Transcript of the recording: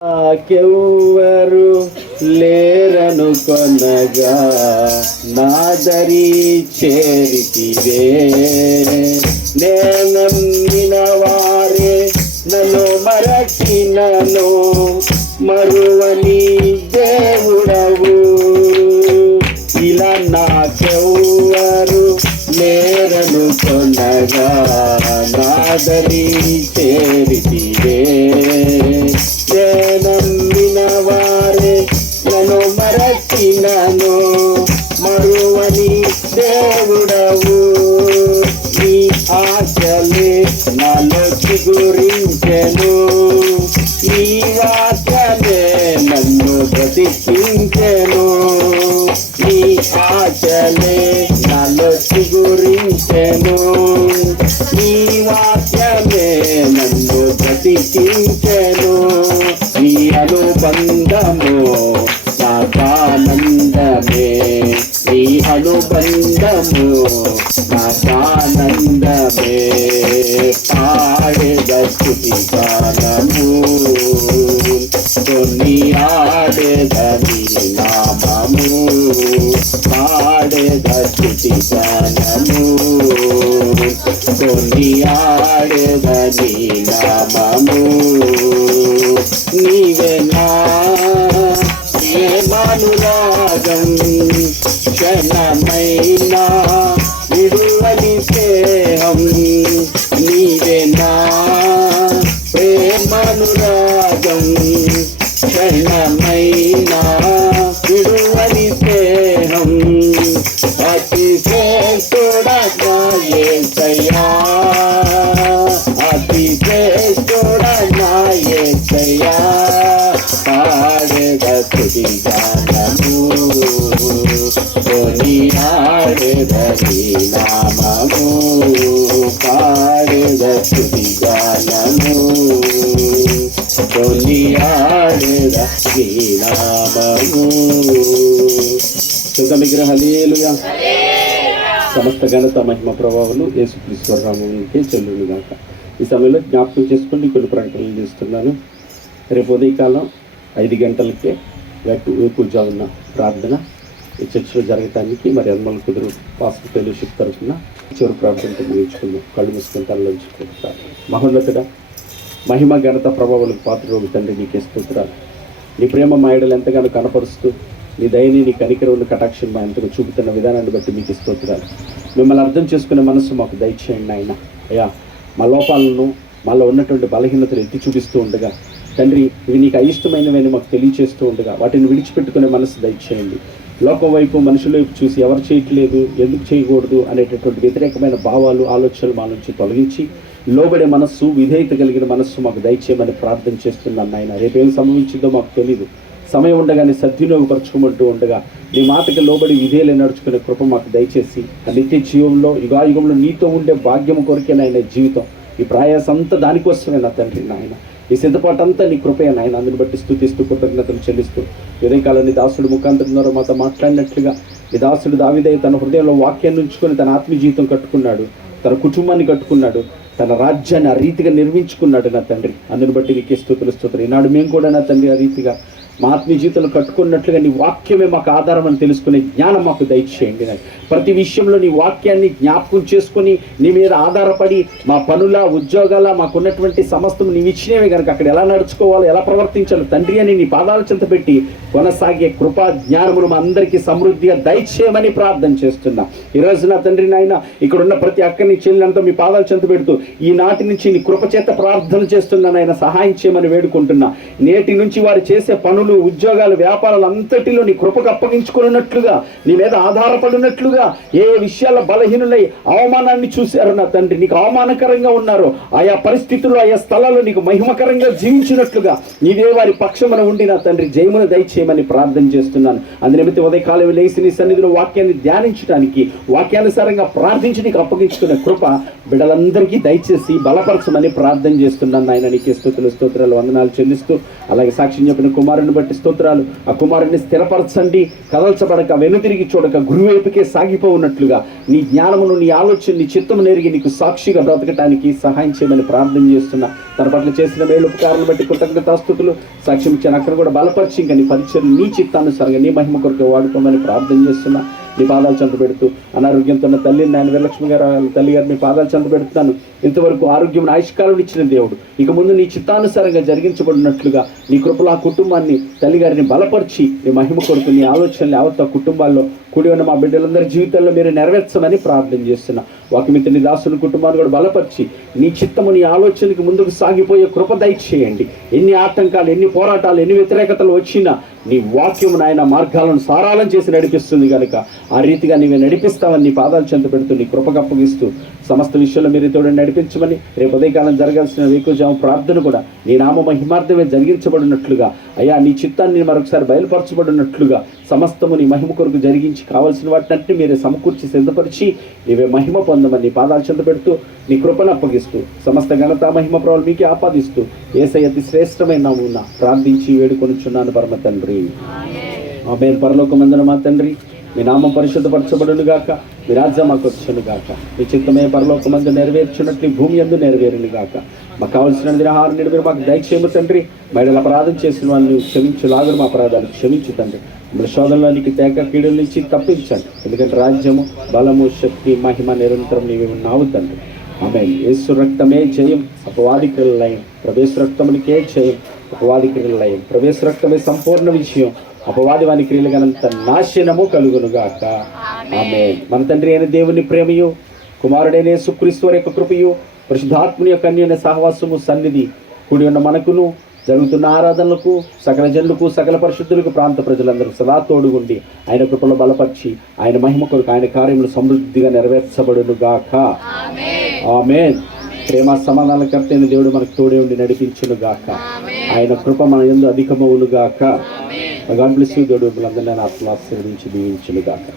నాకెవ్వరు లేరను కొనగా నాదరి చేరితివే. నేనమ్మిన వారే నన్ను మరచినను మరువని దేవుడవు. ఇలా నాకెవ్వరు లేరను కొనగా నాదరి చేరితివే. నమ్మిన వారే నన్ను మరచినను మరువని దేవుడవు. నీ ఆశలే నాలో చిగురించెను, నీ వాక్యమే నన్ను బ్రతికించెను. నీ ఆశలే నాలో చిగురించెను, నీ వాక్యమే నన్ను బ్రతికించెను. నీ అనుబంధము నాకానందమే, నీ అనుబంధము నాకానందమే. పాడెద స్తుతి గానము కొనియాడెద నీ నామము. పాడెద స్తుతి గానము కొనియాడెద నీ నామము. నీవే నా ప్రేమానురాగం, క్షణమైనా విడువని స్నేహం. నీవే నా ప్రేమానురాగం, క్షణమైనా విడువని స్నేహం. అతి శ్రేష్ఠుడా యేసయ్యా, అతి శ్రేష్ఠుడా యేసయ్యా. పాడెద స్తుతి గానము కొనియాడెద నీ నామము. పాడెద స్తుతి గానము కొనియాడెద నీ నామము. శుద్ధమిగ్రహ హల్లెలూయా. సమస్త ఘనత మహిమ ప్రభావాలు యేసుక్రీస్తు నామమునకే చెల్లును గాక. ఈ సమయంలో జ్ఞాపకం చేసుకుని కొన్ని ప్రకటనలు చేస్తున్నాను. రేపు ఉదయకాలం 5 గంటలకే వేకుజామున ప్రార్థన ఈ చర్చిలో జరగటానికి మరి అన్మల కుదురు పాస్టర్ ఫెలోషిప్ తరఫున చివరి ప్రార్థనతో ముగించుకుందాం. కళ్ళు మూసుకొని తరలించుకుంటారు. మహోన్నతుడ, మహిమ ఘనత ప్రభావాలకు పాత్రలు తండ్రి నీకే స్తోత్రాలు. నీ ప్రేమ మా యెడల ఎంతగానో కనపరుస్తూ నీ దయని నీ కనికరమును కటాక్షం మా ఎంతగా చూపుతున్న విధానాన్ని బట్టి మీకు స్తోత్రాలు. మిమ్మల్ని అర్థం చేసుకునే మనస్సు మాకు దయచేయండి ఆయన. అయ్యా, మా లోపాలను మాలో ఉన్నటువంటి బలహీనతలు ఎత్తి చూపిస్తూ ఉండగా తండ్రి ఇవి నీకు అయిష్టమైనవని మాకు తెలియచేస్తూ ఉండగా వాటిని విడిచిపెట్టుకునే మనసు దయచేయండి. లోకం వైపు మనుషుల వైపు చూసి ఎవరు చేయట్లేదు, ఎందుకు చేయకూడదు అనేటటువంటి వ్యతిరేకమైన భావాలు ఆలోచనలు మా నుంచి తొలగించి లోబడే మనస్సు, విధేయత కలిగిన మనస్సు మాకు దయచేయమని ప్రార్థన చేస్తున్నాను నాయన. రేపేం సంభవించిందో మాకు తెలియదు. సమయం ఉండగానే సద్వినియోగపరచుకోమంటూ ఉండగా నీ మాటకి లోబడి విధేయులు నడుచుకునే కృప మాకు దయచేసి ఆ నిత్య జీవంలో యుగాయుగంలో నీతో ఉండే భాగ్యం కొరకే నాయన జీవితం. ఈ ప్రయాసం అంతా దానికోసమే నా తండ్రి నాయన. ఈ సిద్ధపాటు అంతా నీ కృపయ నాయన. అందుని బట్టి స్తుతిస్తూ కృతజ్ఞతలు చెల్లిస్తూ ఉదయకాలాన్ని దాసుడు ముఖాంతరం ద్వారా మాతో మాట్లాడినట్లుగా ఈ దాసుడు దావీదయ్య తన హృదయంలో వాక్యాన్ని ఉంచుకొని తన ఆత్మీయ జీవితం కట్టుకున్నాడు, తన కుటుంబాన్ని కట్టుకున్నాడు, తన రాజ్యాన్ని ఆ రీతిగా నిర్మించుకున్నాడు నా తండ్రి. అందుని బట్టి నీకే స్తుతులు. ఈనాడు మేము కూడా నా తండ్రి ఆ రీతిగా మా ఆత్మీయ జీవితంలో కట్టుకున్నట్లుగా నీ వాక్యమే మాకు ఆధారం అని తెలుసుకునే జ్ఞానం మాకు దయచేయండి. ప్రతి విషయంలో నీ వాక్యాన్ని జ్ఞాపకం చేసుకుని నీ మీద ఆధారపడి మా పనుల ఉద్యోగాల మాకున్నటువంటి సమస్తం నీవు ఇచ్చినవే కనుక అక్కడ ఎలా నడుచుకోవాలో ఎలా ప్రవర్తించాలో తండ్రి అని నీ పాదాల చెంత పెట్టి కొనసాగే కృపా జ్ఞానమును మా అందరికీ సమృద్ధిగా దయచేయమని ప్రార్థన చేస్తున్నా. ఈరోజు నా తండ్రి నాయన ఇక్కడ ఉన్న ప్రతి అక్కని చెల్లినంతా మీ పాదాల చెంత పెడుతూ ఈనాటి నుంచి నీ కృప చేత ప్రార్థన చేస్తున్నాను ఆయన. సహాయం చేయమని వేడుకుంటున్నా. నేటి నుంచి వారు చేసే పనులు, ఉద్యోగాలు, వ్యాపారాలు అంతటిలో నీ కృపకు అప్పగించుకున్నట్లుగా నీ మీద ఆధారపడినట్లుగా ఏ విషయాల బలహీనులై అవమానాన్ని చూశారు నా తండ్రి, నీకు అవమానకరంగా ఉన్నారు, ఆయా పరిస్థితుల్లో ఆయా స్థలాల్లో నీకు మహిమకరంగా జీవించినట్లుగా నీవే వారి పక్షమున ఉండి నా తండ్రి జయమును దయచేయమని ప్రార్థన చేస్తున్నాను. అందునిమిత్తం ఉదయకాలం లేచి నీ సన్నిధిలో వాక్యాన్ని ధ్యానించడానికి, వాక్యానుసారంగా ప్రార్థించి నీకు అప్పగించుకునే కృప బిడ్డలందరికీ దయచేసి బలపరచమని ప్రార్థన చేస్తున్నాను. ఆయన నీకే స్తుతులు, స్తోత్రాలు, వందనాలు చెల్లిస్తూ అలాగే సాక్ష్యం చెప్పిన కుమారుని బట్టి స్తోత్రాలు. ఆ కుమారుడిని స్థిరపరచండి, కదల్చబడక వెనుతిరిగి చూడక గురువైపుకే సాగిపోవున్నట్లుగా నీ జ్ఞానమును, నీ ఆలోచన, నీ చిత్తము నెరిగి నీకు సాక్షిగా బ్రతకటానికి సహాయం చేయమని ప్రార్థన చేస్తున్నా. తన పట్ల చేసిన మేలుపకారాలను బట్టి కృతజ్ఞతాస్తుతులు. సాక్ష్యం ఇచ్చిన అక్కడ కూడా బలపరిచి ఇంకా నీ పరిచయం నీ చిత్తానుసారంగా నీ మహిమ కొరకు వాడుకోమని ప్రార్థన చేస్తున్నా. నీ పాదాలు చెంత పెడుతూ అనారోగ్యంతో ఉన్న తల్లిని నాయన వీరలక్ష్మి గారు తల్లి గారు నీ పాదాలు చెంత పెడుతున్నాను. ఇంతవరకు ఆరోగ్యం ఆయుష్కాలం ఇచ్చిన దేవుడు ఇక ముందు నీ చిత్తానుసారంగా జరిగించబడినట్లుగా నీ కృపలో ఆ కుటుంబాన్ని తల్లిగారిని బలపరిచి నీ మహిమ కొరకు నీ ఆలోచనలు యావత్ కుటుంబాల్లో కూడి ఉన్న మా బిడ్డలందరి జీవితాల్లో మీరు నెరవేర్చమని ప్రార్థన చేస్తున్నా. వాక్యమిత్ర నీ దాసుని కుటుంబాన్ని కూడా బలపరిచి నీ చిత్తము, నీ ఆలోచనకి ముందుకు సాగిపోయే కృప దయచేయండి. ఎన్ని ఆటంకాలు, ఎన్ని పోరాటాలు, ఎన్ని వ్యతిరేకతలు వచ్చినా నీ వాక్యం నాయన మార్గాలను సారాలం చేసి నడిపిస్తుంది కనుక ఆ రీతిగా నీవే నడిపిస్తామని నీ పాదాలు చెంత పెడుతూ నీ కృపకు అప్పగిస్తూ సమస్త విషయంలో మీరు తోడు నడిపించమని రేపు ఉదయకాలం జరగాల్సిన వేకుజాము ప్రార్థన కూడా నీ నామ మహిమార్థమే జరిగించబడినట్లుగా అయ్యా నీ చిత్తాన్ని మరొకసారి బయలుపరచబడినట్లుగా సమస్తము నీ మహిమ కొరకు జరిగించి కావాల్సిన వాటిని మీరే సమకూర్చి సిద్ధపరిచి నీవే మహిమ పొందమని నీ పాదాలు చెంత పెడుతూ నీ కృపను అప్పగిస్తూ సమస్త ఘనత మహిమ ప్రభావాలు మీకే ఆపాదిస్తూ యేసయ్య అతి శ్రేష్టమైన నామమున ప్రార్థించి వేడుకొనుచున్నాను పరమ తండ్రి. ఆమేన్. పరలోకమందున మా తండ్రి, మీ నామం పరిశుద్ధపరచబడును గాక, మీ రాజ్యం మాకు వచ్చును గాక, మీ చిత్తమే పరలోకమందు నెరవేర్చున్నట్లు భూమి యందు నెరవేరును గాక. మాకు కావలసిన ఆహారం మీరు మాకు దయచేయము తండ్రి. మహిళలు అపరాధం చేసిన వాళ్ళని క్షమించులాగా మా అపరాధాలు క్షమించు తండ్రి. మన శోధనలోనికి తేక కీడుల నుంచి తప్పించండి. ఎందుకంటే రాజ్యము, బలము, శక్తి, మహిమ నిరంతరం నీవే ఉన్నావు తండ్రి. ఆమేన్. యేసు రక్తమే జయం, అపవాది క్రియల లయం. ప్రవేశ రక్తమునికే జయం, అపవాది క్రియల లయం. ప్రవేశ రక్తమే సంపూర్ణ విషయం, అపవాది వాని క్రియలు గనంత నాశనము కలుగునుగాక. ఆమేన్. మన తండ్రి అయిన దేవుని ప్రేమయు, కుమారుడైన యేసుక్రీస్తు వారి యొక్క కృపయు, పరిశుద్ధాత్మని యొక్క అన్యోన్య సహవాసము సన్నిధి కూడి ఉన్న మనకును జరుగుతున్న ఆరాధనలకు, సకల జనులకు, సకల పరిశుద్ధులకు, ప్రాంత ప్రజలందరూ సదా తోడుగుండి ఆయన కృపలో బలపరిచి ఆయన మహిమ కొరకు ఆయన కార్యములు సమృద్ధిగా నెరవేర్చబడును గాక. ఆమేన్. ప్రేమ సమాధానకర్త అయిన దేవుడు మనకు తోడే ఉండి నడిపించును గాక. ఆయన కృప మన యందు అధికమవును గాక. God bless you. దేవుడు మిమ్మల్ని అందరినీ ఆత్మ ఆశీర్వదించి దీవించును గాక.